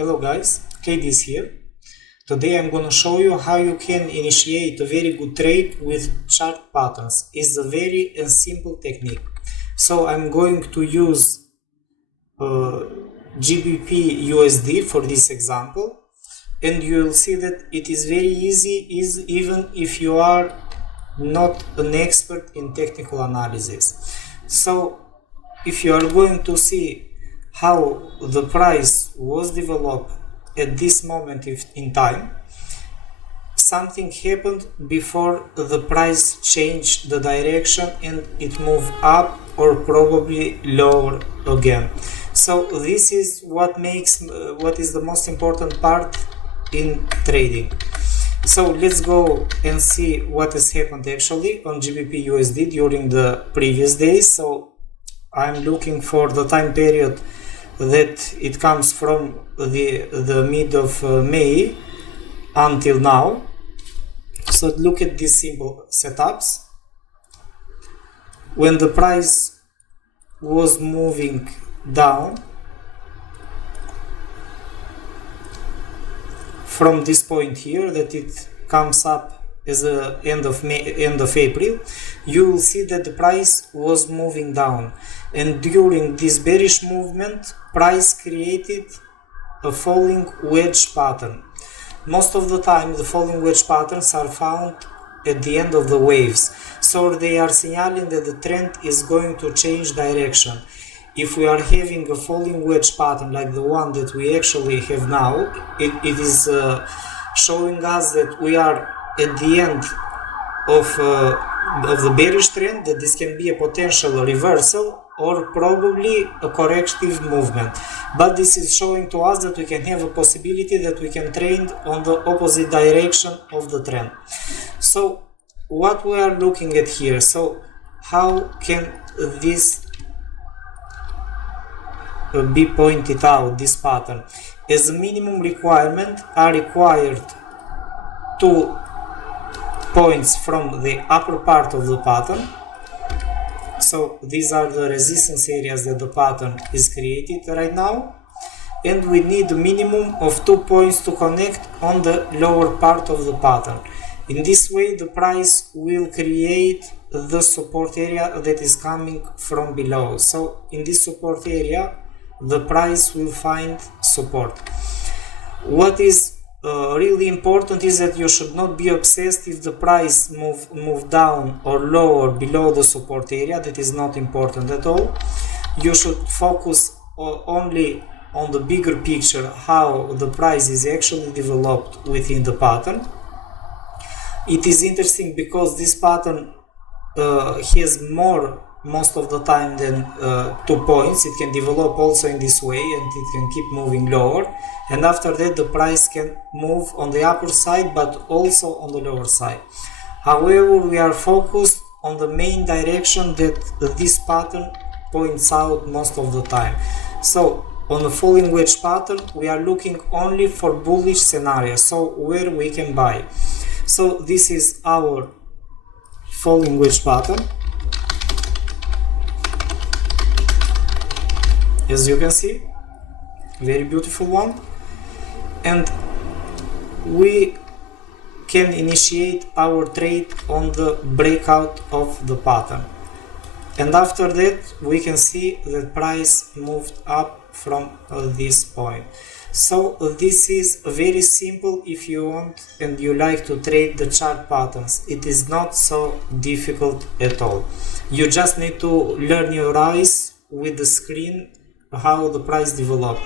Hello guys, Katie is here. Today I'm gonna show you how you can initiate a very good trade with chart patterns. It's a very simple technique. So I'm going to use GBPUSD for this example, and you will see that it is very easy, even if you are not an expert in technical analysis. So if you are going to see how the price was developed at this moment in time, something happened before the price changed the direction and it moved up or probably lower again. So this is what is the most important part in trading. So let's go and see what has happened actually on GBPUSD during the previous days. So I'm looking for the time period that it comes from the mid of May until now. So look at these simple setups. When the price was moving down from this point here, that it comes up as the end of April, you will see that the price was moving down, and during this bearish movement price created a falling wedge pattern. Most of the time the falling wedge patterns are found at the end of the waves, so they are signaling that the trend is going to change direction. If we are having a falling wedge pattern like the one that we actually have now, it is showing us that we are at the end of the bearish trend, that this can be a potential reversal or probably a corrective movement. But this is showing to us that we can have a possibility that we can trade on the opposite direction of the trend. So what we are looking at here, so how can this be pointed out, this pattern? As a minimum requirement are required 2 points from the upper part of the pattern. So these are the resistance areas that the pattern is created right now, and we need a minimum of 2 points to connect on the lower part of the pattern. In this way the price will create the support area that is coming from below. So in this support area the price will find support. What is really important is that you should not be obsessed if the price move down or lower below the support area. That is not important at all. You should focus only on the bigger picture, how the price is actually developed within the pattern. It is interesting because this pattern has more most of the time than 2 points. It can develop also in this way, and it can keep moving lower, and after that the price can move on the upper side but also on the lower side. However, we are focused on the main direction that this pattern points out most of the time. So on the falling wedge pattern we are looking only for bullish scenarios, so where we can buy. So this is our falling wedge pattern. As you can see, very beautiful one, and we can initiate our trade on the breakout of the pattern, and after that we can see the price moved up from this point. So this is very simple if you want and you like to trade the chart patterns. It is not so difficult at all. You just need to learn your eyes with the screen how the price developed.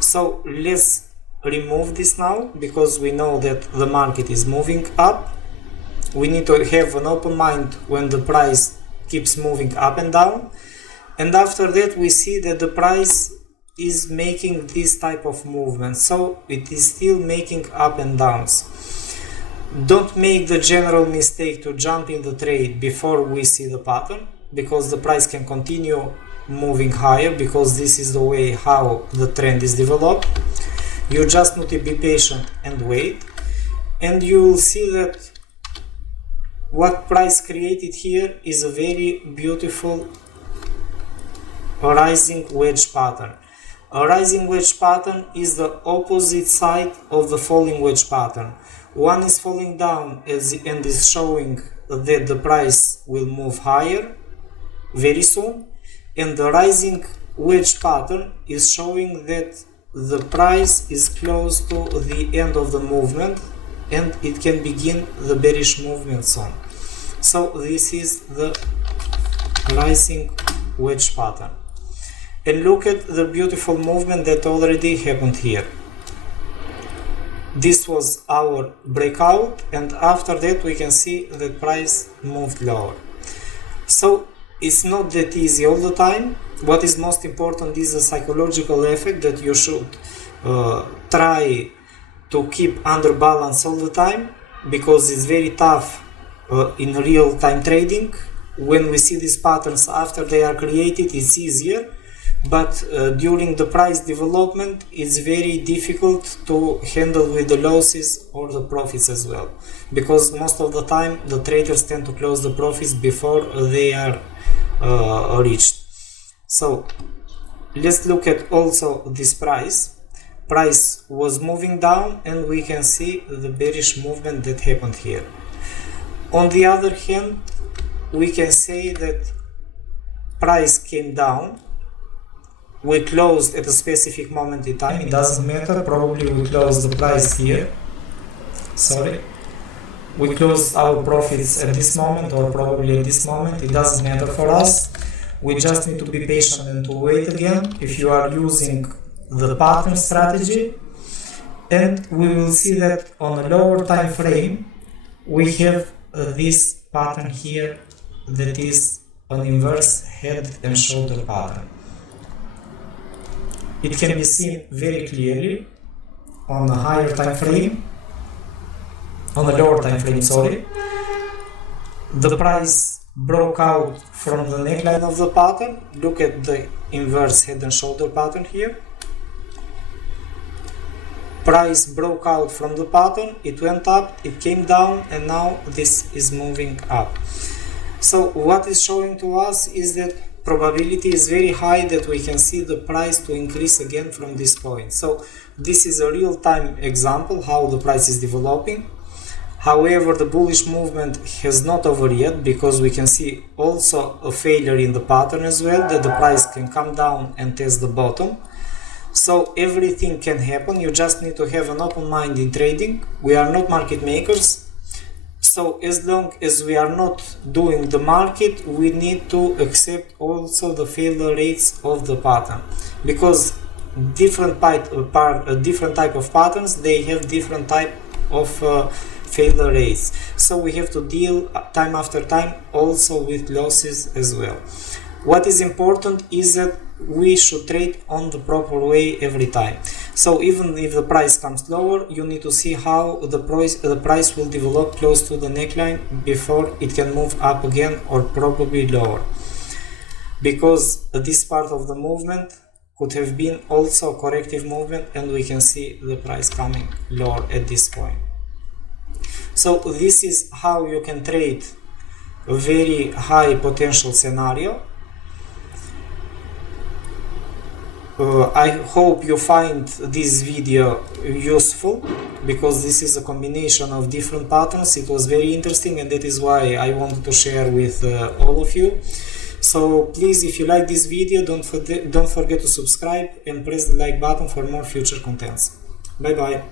So let's remove this now, because we know that the market is moving up. We need to have an open mind when the price keeps moving up and down, and after that we see that the price is making this type of movement, so it is still making up and downs. Don't make the general mistake to jump in the trade before we see the pattern, because the price can continue moving higher, because this is the way how the trend is developed. You just need to be patient and wait, and you will see that what price created here is a very beautiful rising wedge pattern. A rising wedge pattern is the opposite side of the falling wedge pattern. One is falling down and is showing that the price will move higher very soon, and the rising wedge pattern is showing that the price is close to the end of the movement and it can begin the bearish movement soon. So this is the rising wedge pattern. And look at the beautiful movement that already happened here. This was our breakout, and after that we can see the price moved lower. So it's not that easy all the time. What is most important is the psychological effect that you should try to keep under balance all the time, because it's very tough in real-time trading. When we see these patterns after they are created, it's easier, but during the price development it's very difficult to handle with the losses or the profits as well, because most of the time the traders tend to close the profits before they are reached. So let's look at also this price. Price was moving down and we can see the bearish movement that happened here. On the other hand, we can say that price came down. We closed at a specific moment in time, it doesn't matter, probably we closed the price here, sorry, we closed our profits at this moment or probably at this moment, it doesn't matter for us. We just need to be patient and to wait again if you are using the pattern strategy, and we will see that on a lower time frame we have this pattern here that is an inverse head and shoulder pattern. It can be seen very clearly on a higher time frame, on a lower time frame, sorry. The price broke out from the neckline of the pattern. Look at the inverse head and shoulder pattern here. Price broke out from the pattern, it went up, it came down, and now this is moving up. So what is showing to us is that probability is very high that we can see the price to increase again from this point. So this is a real-time example how the price is developing. However, the bullish movement has not over yet, because we can see also a failure in the pattern as well, that the price can come down and test the bottom. So everything can happen, you just need to have an open mind in trading. We are not market makers, so as long as we are not doing the market, we need to accept also the failure rates of the pattern, because different type of patterns, they have different type of failure rates. So we have to deal time after time also with losses as well. What is important is that we should trade on the proper way every time. So even if the price comes lower, you need to see how the price will develop close to the neckline before it can move up again or probably lower, because this part of the movement could have been also a corrective movement and we can see the price coming lower at this point. So this is how you can trade a very high potential scenario. I hope you find this video useful, because this is a combination of different patterns. It was very interesting, and that is why I wanted to share with all of you. So please, if you like this video, don't forget to subscribe and press the like button for more future contents. Bye bye.